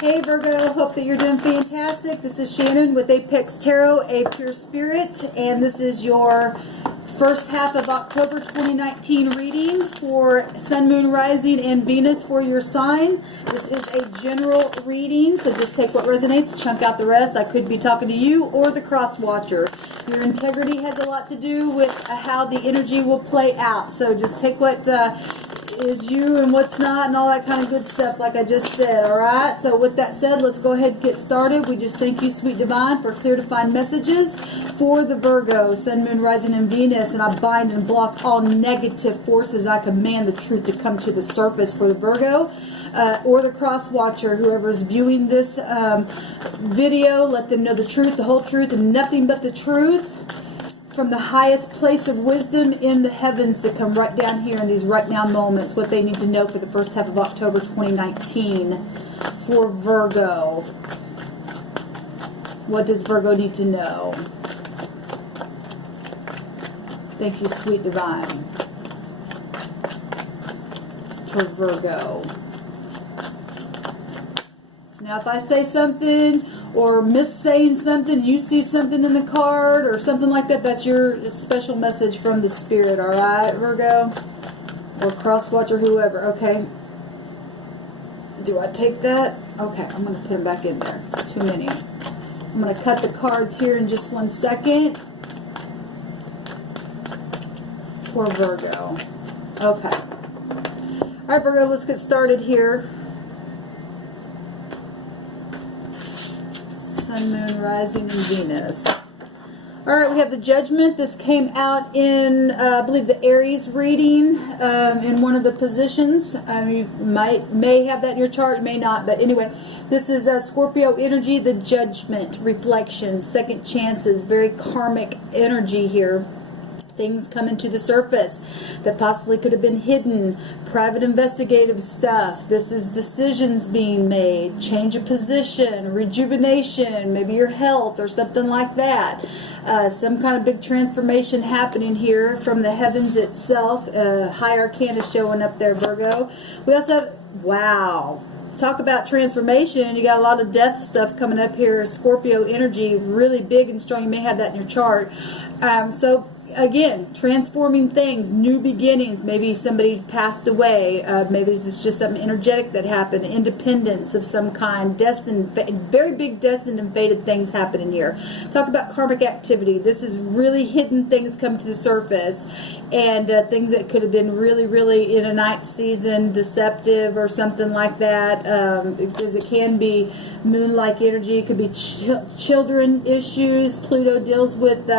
Hey Virgo, hope that you're doing fantastic. This is Shannon with Apex Tarot, a pure spirit, and this is your first half of October 2019 reading for Sun, Moon, Rising, and Venus for your sign. This is a general reading, so just take what resonates, chunk out the rest. I could be talking to you or the cross watcher. Your integrity has a lot to do with how the energy will play out, so just take what is you and what's not and all that kind of good stuff like I just said. Alright, so with that said, let's go ahead and get started. We just thank you, Sweet Divine, for clear to find messages for the Virgo, Sun, Moon, Rising, and Venus, and I bind and block all negative forces. I command the truth to come to the surface for the Virgo or the cross watcher, whoever is viewing this video. Let them know the truth, the whole truth, and nothing but the truth from the highest place of wisdom in the heavens to come right down here in these right now moments, what they need to know for the first half of October 2019 for Virgo. What does Virgo need to know? Thank you, Sweet Divine, for Virgo. Now, if I say something or miss saying something, you see something in the card or something like that, that's your special message from the spirit, all right, Virgo? Or cross watcher, whoever, okay? Do I take that? Okay, I'm going to put them back in there. It's too many. I'm going to cut the cards here in just 1 second for Virgo. Okay. All right, Virgo, let's get started here. Sun, Moon, Rising, and Venus. Alright, we have the Judgment. This came out in, I believe, the Aries reading in one of the positions. You may have that in your chart, may not. But anyway, this is Scorpio energy, the Judgment, reflection, second chances, very karmic energy here. Things coming to the surface that possibly could have been hidden, private investigative stuff. This is decisions being made, change of position, rejuvenation, maybe your health or something like that. Some kind of big transformation happening here from the heavens itself. High arcana showing up there, Virgo. We also have, wow, talk about transformation. You got a lot of death stuff coming up here. Scorpio energy, really big and strong. You may have that in your chart. So again, transforming things, new beginnings. Maybe somebody passed away. Maybe it's just something energetic that happened. Independence of some kind. Destined, very big destined and fated things happening here. Talk about karmic activity. This is really hidden things come to the surface. And things that could have been really, really in a night season, deceptive or something like that. Because it can be moon-like energy. It could be children issues. Pluto deals with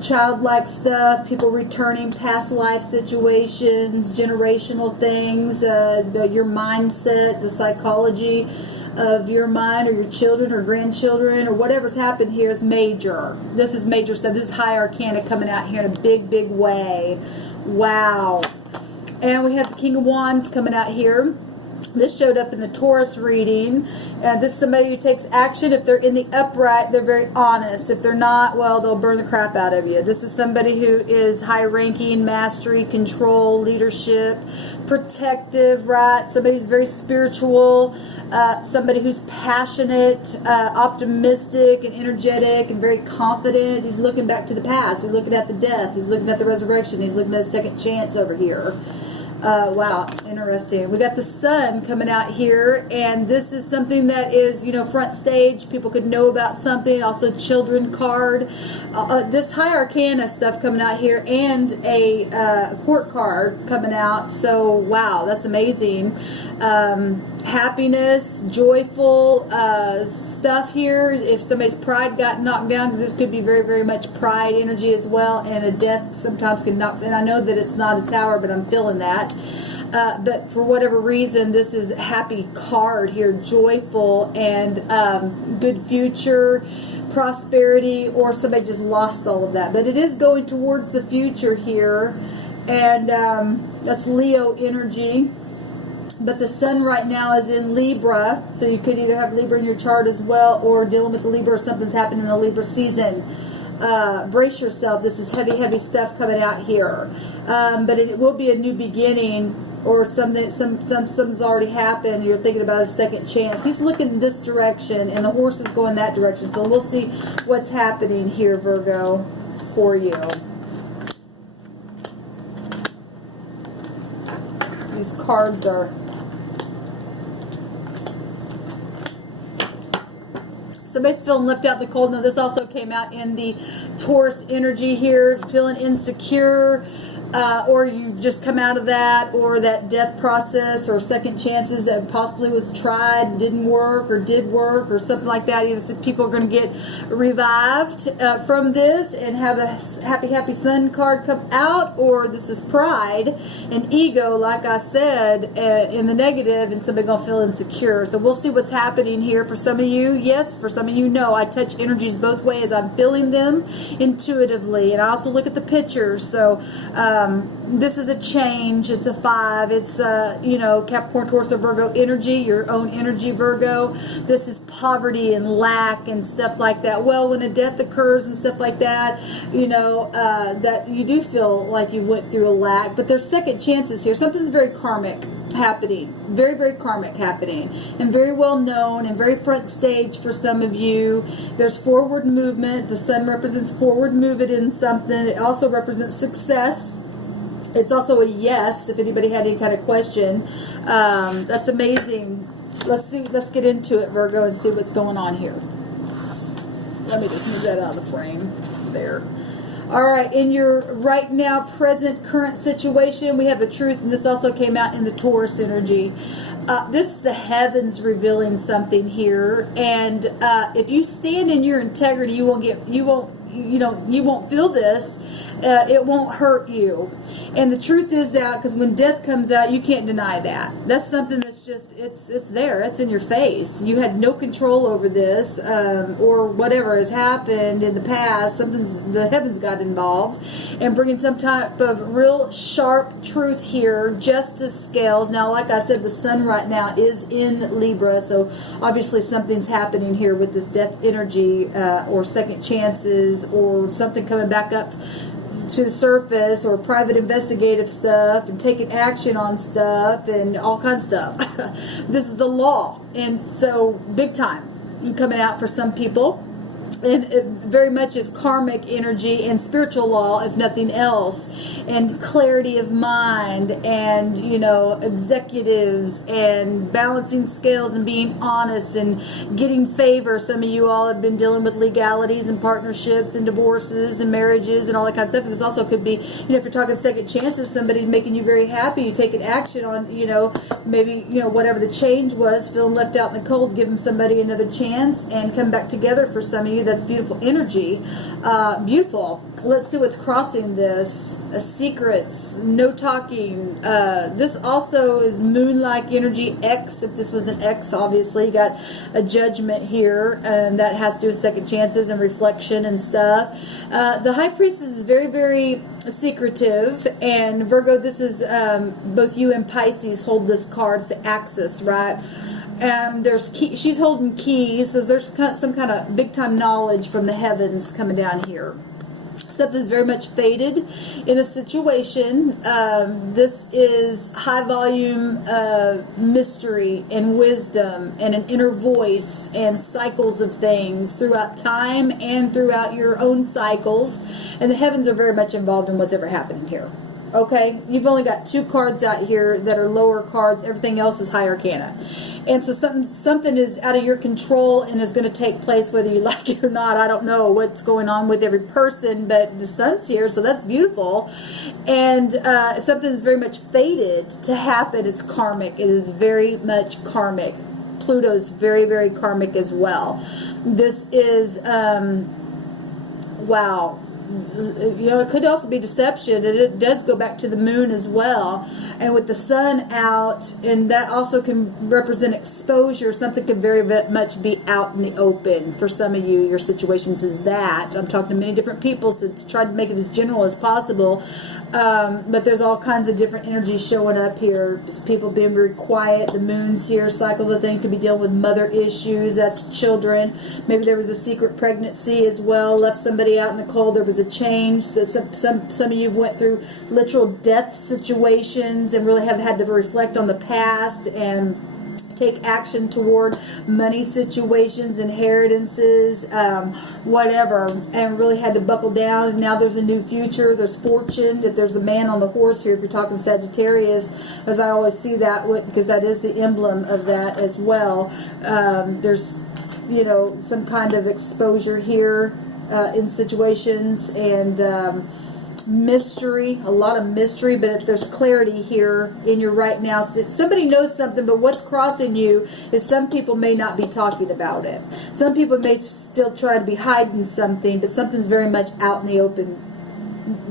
childlike stuff, people returning past life situations, generational things, your mindset, the psychology of your mind or your children or grandchildren or whatever's happened here is major. This is major stuff. This is high arcana coming out here in a big, big way. Wow. And we have the King of Wands coming out here. This showed up in the Taurus reading. This is somebody who takes action. If they're in the upright, they're very honest. If they're not, well, they'll burn the crap out of you. This is somebody who is high-ranking, mastery, control, leadership, protective, right? Somebody who's very spiritual, somebody who's passionate, optimistic, and energetic, and very confident. He's looking back to the past. He's looking at the death. He's looking at the resurrection. He's looking at a second chance over here. Wow, interesting. We got the Sun coming out here, and this is something that is, you know, front stage. People could know about something. Also, children card. This high arcana stuff coming out here, and a court card coming out. So, wow, that's amazing. Happiness, joyful stuff here. If somebody's pride got knocked down, because this could be very, very much pride energy as well, and a death sometimes can knock. And I know that it's not a tower, but I'm feeling that. But for whatever reason, this is a happy card here, joyful and good future, prosperity, or somebody just lost all of that. But it is going towards the future here, and that's Leo energy. But the Sun right now is in Libra, so you could either have Libra in your chart as well, or dealing with the Libra, or something's happening in the Libra season. brace yourself. This is heavy, heavy stuff coming out here. But it will be a new beginning or something's already happened. You're thinking about a second chance. He's looking this direction, and the horse is going that direction. So we'll see what's happening here, Virgo, for you. These cards are... Somebody's feeling left out in the cold. Now, this also came out in the Taurus energy here, feeling insecure, or you've just come out of that, or that death process, or second chances that possibly was tried, didn't work, or did work, or something like that. Either people are going to get revived from this and have a happy sun card come out, or this is pride and ego, like I said, in the negative, and somebody going to feel insecure. So we'll see what's happening here. For some of you, yes. For some of you, no. I touch energies both ways. I'm feeling them intuitively, and I also look at the pictures. So this is a change. It's a 5. It's Capricorn, Taurus, or Virgo energy, your own energy, Virgo. This is poverty and lack and stuff like that. Well, when a death occurs and stuff like that, that you do feel like you went through a lack, but there's second chances here. Something's very karmic happening, very, very karmic happening, and very well known and very front stage for some of you. There's forward movement. The sun represents forward movement in something. It also represents success. It's also a yes, if anybody had any kind of question. That's amazing. Let's get into it, Virgo, and see what's going on here. Let me just move that out of the frame. There. All right, in your right now, present, current situation, we have the truth, and this also came out in the Taurus energy. This is the heavens revealing something here, and if you stand in your integrity, you won't feel this. It won't hurt you. And the truth is that, because when death comes out, you can't deny that. That's something that's just, it's there. It's in your face. You had no control over this, or whatever has happened in the past. The heavens got involved and bringing some type of real sharp truth here. Justice scales. Now, like I said, the sun right now is in Libra, so obviously something's happening here with this death energy, or second chances, or something coming back up to the surface, or private investigative stuff, and taking action on stuff, and all kinds of stuff. This is the law, and so big time coming out for some people. And it very much is karmic energy and spiritual law, if nothing else, and clarity of mind, and executives, and balancing scales, and being honest, and getting favor. Some of you all have been dealing with legalities and partnerships and divorces and marriages and all that kind of stuff. And this also could be, if you're talking second chances, somebody's making you very happy. You take an action on, maybe whatever the change was, feeling left out in the cold, giving somebody another chance and come back together. For some of you, that's beautiful energy. Beautiful. Let's see what's crossing this. Secrets. No talking. This also is moon-like energy. X, if this was an X, obviously. You got a judgment here, and that has to do with second chances and reflection and stuff. The High Priestess is very, very secretive. And Virgo, this is both you and Pisces hold this card. It's the Axis, right? And she's holding keys, so there's some kind of big time knowledge from the heavens coming down here. Something's very much faded in a situation. This is high volume mystery and wisdom and an inner voice and cycles of things throughout time and throughout your own cycles. And the heavens are very much involved in what's ever happening here. Okay, you've only got 2 cards out here that are lower cards. Everything else is high arcana. And so something is out of your control and is going to take place whether you like it or not. I don't know what's going on with every person, but the sun's here, so that's beautiful. And something is very much fated to happen. It's karmic. It is very much karmic. Pluto's very, very karmic as well. This is, wow. It could also be deception, and it does go back to the moon as well. And with the sun out, and that also can represent exposure. Something can very much be out in the open. For some of you, your situations is that. I'm talking to many different people, so to try to make it as general as possible. But there's all kinds of different energies showing up here. Just people being very quiet. The moon's here. Cycles, I think, could be dealing with mother issues. That's children. Maybe there was a secret pregnancy as well. Left somebody out in the cold. There was a change. So some of you went through literal death situations and really have had to reflect on the past and take action toward money situations, inheritances, whatever, and really had to buckle down. Now there's a new future. There's fortune. If there's a man on the horse here, if you're talking Sagittarius, as I always see that with, because that is the emblem of that as well. There's, you know, some kind of exposure here in situations, and mystery, a lot of mystery, but if there's clarity here in your right now. Somebody knows something, but what's crossing you is some people may not be talking about it. Some people may still try to be hiding something, but something's very much out in the open.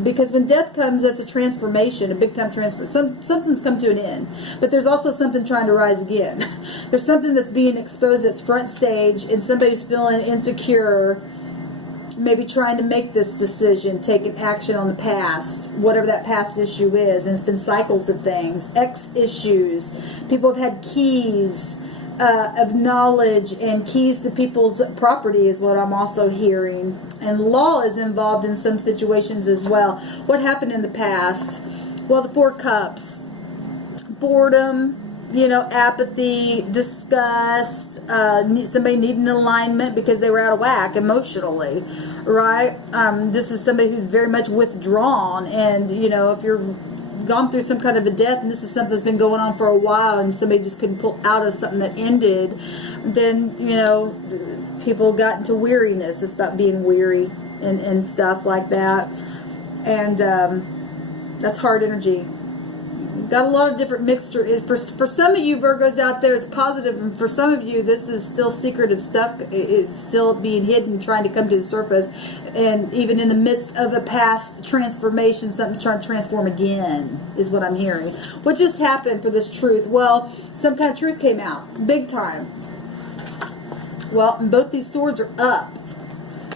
Because when death comes, that's a transformation, a big time transfer. Something's come to an end, but there's also something trying to rise again. There's something that's being exposed that's front stage, and somebody's feeling insecure, maybe trying to make this decision, taking action on the past, whatever that past issue is. And it's been cycles of things, X issues. People have had keys of knowledge and keys to people's property is what I'm also hearing. And law is involved in some situations as well. What happened in the past? Well, the Four Cups. Boredom, you know, apathy, disgust, somebody needing alignment because they were out of whack emotionally, right? This is somebody who's very much withdrawn, and, you know, if you're gone through some kind of a death and this is something that's been going on for a while and somebody just couldn't pull out of something that ended, then, you know, people got into weariness. It's about being weary and stuff like that. And that's hard energy. Got a lot of different mixture. For some of you Virgos out there, it's positive, and for some of you, this is still secretive stuff. It's still being hidden, trying to come to the surface. And even in the midst of a past transformation, something's trying to transform again, is what I'm hearing. What just happened for this truth? Well, some kind of truth came out, big time. Well, and both these swords are up.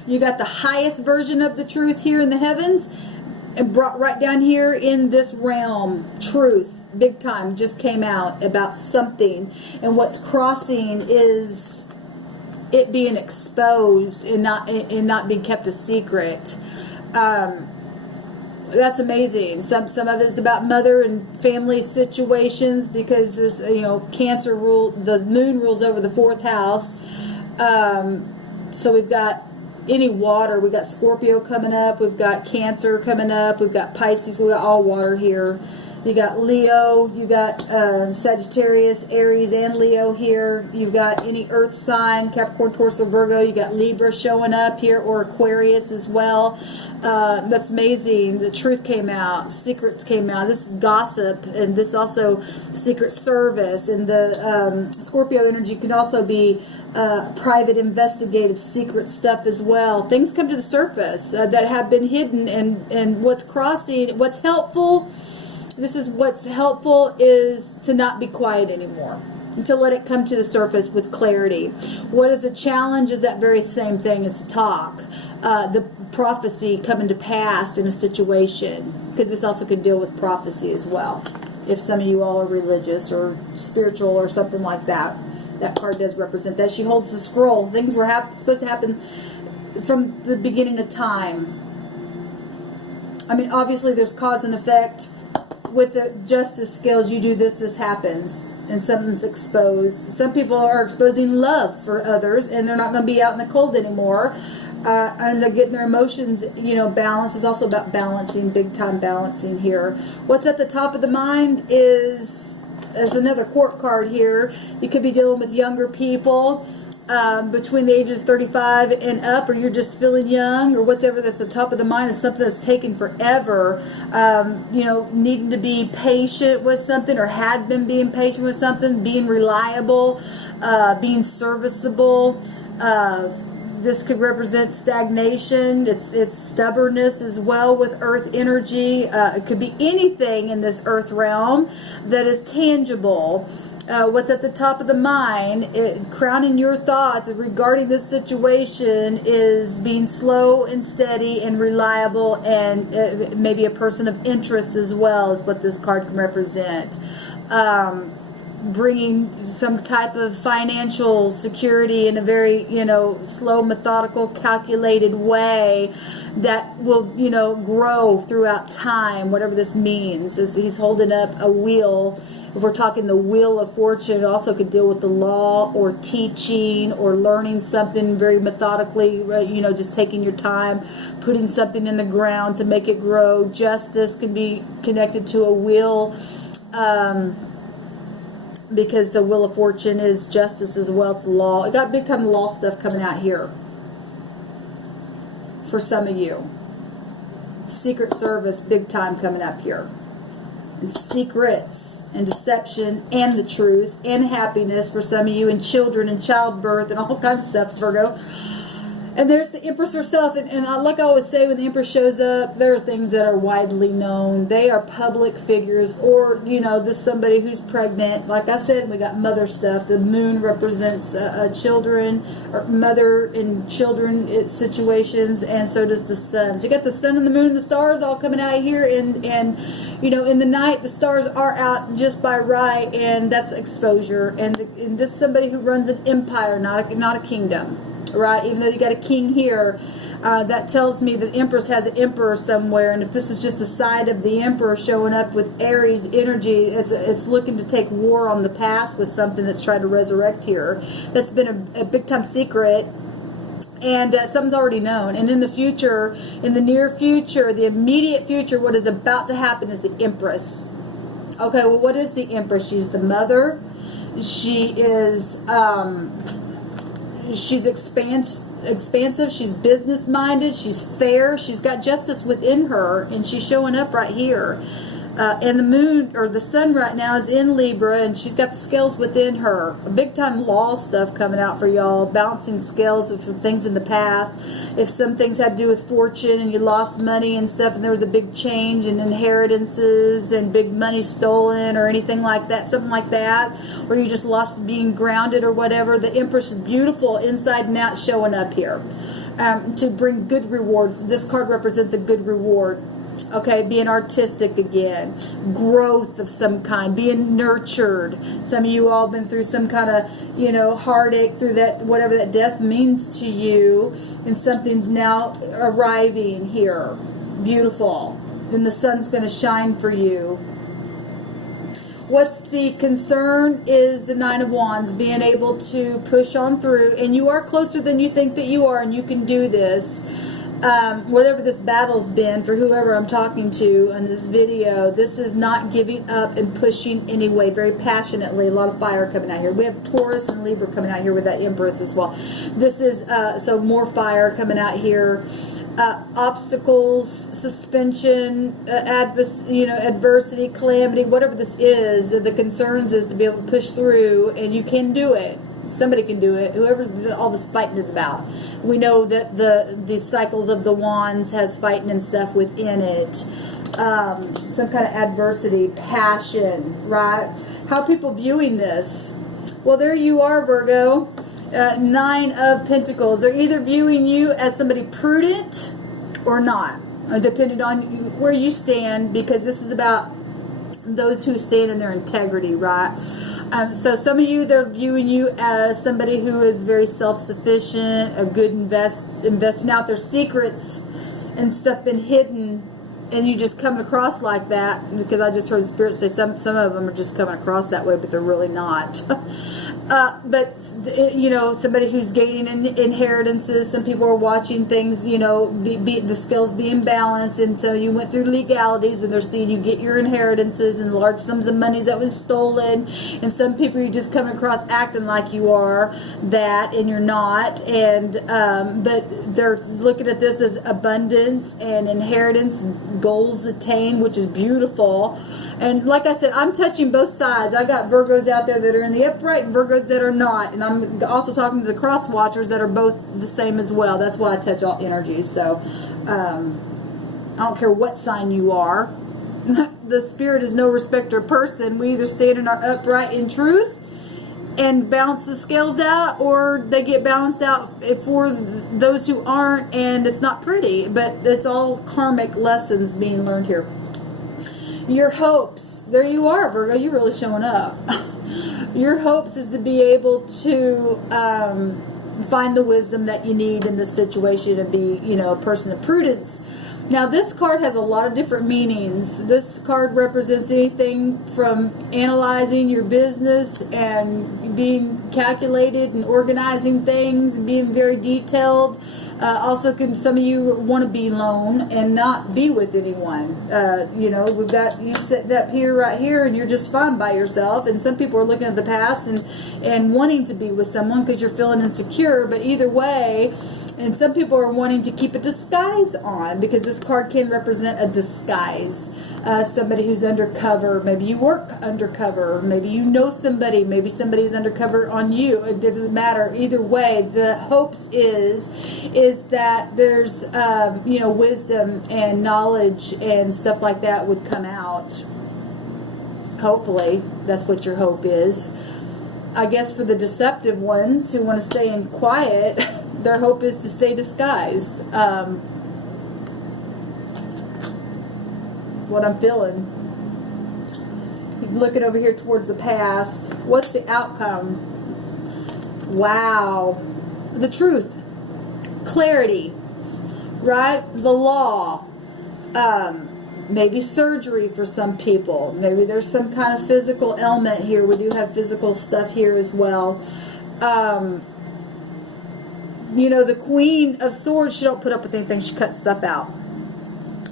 You got the highest version of the truth here in the heavens, and brought right down here in this realm. Truth, big time, just came out about something. And what's crossing is it being exposed and not being kept a secret. That's amazing. Some of it's about mother and family situations, because this, you know, Cancer the moon rules over the 4th house. So we've got any water. We got Scorpio coming up. We've got Cancer coming up. We've got Pisces. We got all water here. You got Leo. You got Sagittarius, Aries, and Leo here. You've got any Earth sign, Capricorn, Taurus, or Virgo. You got Libra showing up here, or Aquarius as well. That's amazing. The truth came out. Secrets came out. This is gossip, and this also secret service. And the Scorpio energy can also be private, investigative, secret stuff as well. Things come to the surface that have been hidden, and what's crossing, what's helpful. This is what's helpful, is to not be quiet anymore, and to let it come to the surface with clarity. What is a challenge is that very same thing as to talk. The prophecy coming to pass in a situation, because this also could deal with prophecy as well. If some of you all are religious or spiritual or something like that, that card does represent that. She holds the scroll. Things were supposed to happen from the beginning of time. I mean, obviously there's cause and effect. With the justice skills, you do this happens, and something's exposed. Some people are exposing love for others, and they're not going to be out in the cold anymore, and they're getting their emotions, you know, balanced. Is also about balancing, big time balancing here. What's at the top of the mind is another court card here. You could be dealing with younger people, between the ages 35 and up, or you're just feeling young, or whatever. That's the top of the mind is something that's taken forever. You know, needing to be patient with something, or had been being patient with something, being reliable, being serviceable. This could represent stagnation. It's stubbornness as well with earth energy. It could be anything in this earth realm that is tangible. What's at the top of the mind, crowning your thoughts regarding this situation, is being slow and steady and reliable, and maybe a person of interest as well is what this card can represent. Bringing some type of financial security in a very, slow, methodical, calculated way that will, grow throughout time, whatever this means. As he's holding up a wheel. If we're talking the wheel of fortune, it also could deal with the law or teaching or learning something very methodically, just taking your time, putting something in the ground to make it grow. Justice can be connected to a wheel, because the wheel of fortune is justice as well. It's law. I got big time law stuff coming out here for some of you. Secret Service, big time coming up here. And secrets and deception and the truth and happiness for some of you, and children and childbirth and all kinds of stuff, Virgo. And there's the Empress herself, and like I always say, when the Empress shows up, there are things that are widely known. They are public figures, or, this somebody who's pregnant. Like I said, we got mother stuff. The moon represents children, or mother and children situations, and so does the sun. So you got the sun and the moon and the stars all coming out here, and in the night, the stars are out just by right, and that's exposure. And this is somebody who runs an empire, not a kingdom. Right, even though you got a king here, that tells me that the Empress has an emperor somewhere, and if this is just the side of the emperor showing up with Aries energy, it's looking to take war on the past with something that's trying to resurrect here. That's been a big time secret, and something's already known. And in the future, in the near future, the immediate future, what is about to happen is the Empress. Okay, well, what is the Empress? She's the mother. She is. She's expansive, she's business-minded, she's fair, she's got justice within her, and she's showing up right here. And the moon, or the sun right now, is in Libra, and she's got the scales within her. Big-time law stuff coming out for y'all, balancing scales of things in the past. If some things had to do with fortune, and you lost money and stuff, and there was a big change in inheritances, and big money stolen, or anything like that, something like that, or you just lost being grounded or whatever, the Empress is beautiful inside and out, showing up here to bring good rewards. This card represents a good reward. Okay, being artistic again, growth of some kind, being nurtured. Some of you all been through some kind of, heartache through that, whatever that death means to you, and something's now arriving here. Beautiful. Then the sun's going to shine for you. What's the concern is the Nine of Wands, being able to push on through, and you are closer than you think that you are, and you can do this. Whatever this battle's been for whoever I'm talking to in this video, this is not giving up and pushing anyway, very passionately. A lot of fire coming out here. We have Taurus and Libra coming out here with that Empress as well. This is, so more fire coming out here. Obstacles, suspension, adversity, calamity, whatever this is, the concerns is to be able to push through, and you can do it. Somebody can do it. Whoever all this fighting is about. We know that the cycles of the wands has fighting and stuff within it. Some kind of adversity, passion, right? How are people viewing this? Well, there you are, Virgo. Nine of Pentacles. They're either viewing you as somebody prudent or not, depending on where you stand, because this is about those who stand in their integrity, right? So some of you, they're viewing you as somebody who is very self-sufficient, a good investor. Now, if there's secrets and stuff been hidden, and you just come across like that, because I just heard the Spirit say some of them are just coming across that way, but they're really not. But, somebody who's gaining inheritances, some people are watching things, the scales being balanced, and so you went through legalities, and they're seeing you get your inheritances and large sums of money that was stolen, and some people you just coming across acting like you are that, and you're not, and but they're looking at this as abundance and inheritance, goals attained, which is beautiful. And like I said, I'm touching both sides. I got Virgos out there that are in the upright and Virgos that are not. And I'm also talking to the cross watchers that are both the same as well. That's why I touch all energies. So I don't care what sign you are. The Spirit is no respecter of person. We either stand in our upright in truth and balance the scales out, or they get balanced out for those who aren't, and it's not pretty, but it's all karmic lessons being learned here. Your hopes, there you are, Virgo, you're really showing up. Your hopes is to be able to find the wisdom that you need in this situation and be, you know, a person of prudence. Now, this card has a lot of different meanings. This card represents anything from analyzing your business and being calculated and organizing things and being very detailed. Also, some of you want to be alone and not be with anyone. You know, we've got you sitting up here, right here, and you're just fine by yourself. And some people are looking at the past and wanting to be with someone because you're feeling insecure. But either way, and some people are wanting to keep a disguise on, because this card can represent a disguise. Somebody who's undercover. Maybe you work undercover. Maybe you know somebody. Maybe somebody's undercover on you. It doesn't matter. Either way, the hopes is that there's you know, wisdom and knowledge and stuff like that would come out. Hopefully, that's what your hope is. I guess for the deceptive ones who want to stay in quiet, their hope is to stay disguised. What I'm feeling. Looking over here towards the past. What's the outcome? Wow. The truth. Clarity. Right? The law. Maybe surgery for some people. Maybe there's some kind of physical ailment here. We do have physical stuff here as well. You know, the Queen of Swords, she don't put up with anything. She cuts stuff out.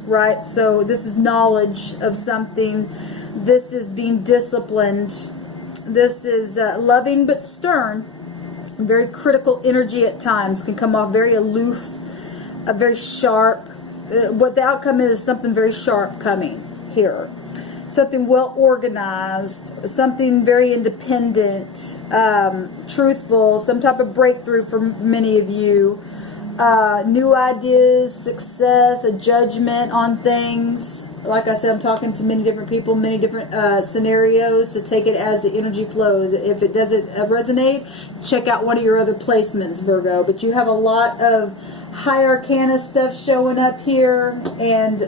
Right? So this is knowledge of something. This is being disciplined. This is loving but stern. Very critical energy at times. Can come off very aloof, very sharp. What the outcome is something very sharp coming here. Something well organized, something very independent, truthful, some type of breakthrough for many of you. New ideas, success, a judgment on things. Like I said, I'm talking to many different people, many different scenarios, to take it as the energy flows. If it doesn't resonate, check out one of your other placements, Virgo. But you have a lot of high arcana stuff showing up here, and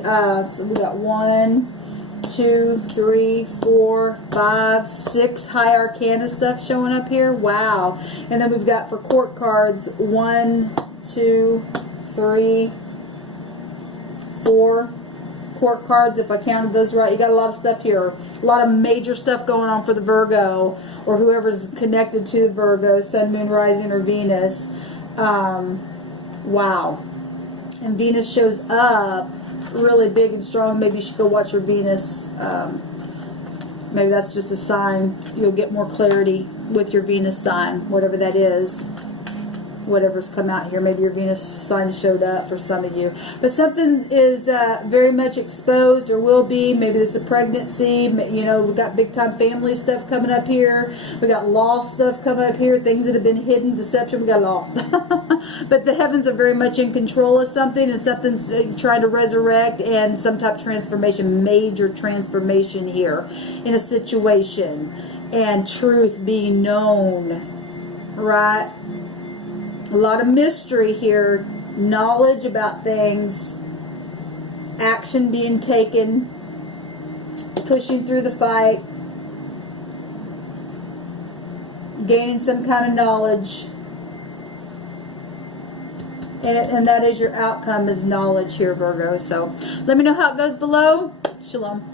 so we got 1, 2, 3, 4, 5, 6 high arcana stuff showing up here. Wow. And then we've got for court cards 1, 2, 3, 4 court cards, if I counted those right. You got a lot of stuff here. A lot of major stuff going on for the Virgo, or whoever's connected to the Virgo, Sun, Moon, Rising, or Venus. Wow. And Venus shows up really big and strong. Maybe you should go watch your Venus. Maybe that's just a sign. You'll get more clarity with your Venus sign, whatever that is. Whatever's come out here. Maybe your Venus sign showed up for some of you. But something is very much exposed, or will be. Maybe this is a pregnancy. You know, we've got big time family stuff coming up here. We got law stuff coming up here. Things that have been hidden, deception. We got law. But the heavens are very much in control of something, and something's trying to resurrect, and some type of transformation, major transformation here in a situation, and truth being known. Right? A lot of mystery here, knowledge about things, action being taken, pushing through the fight, gaining some kind of knowledge, and that is your outcome, is knowledge here, Virgo. So let me know how it goes below. Shalom.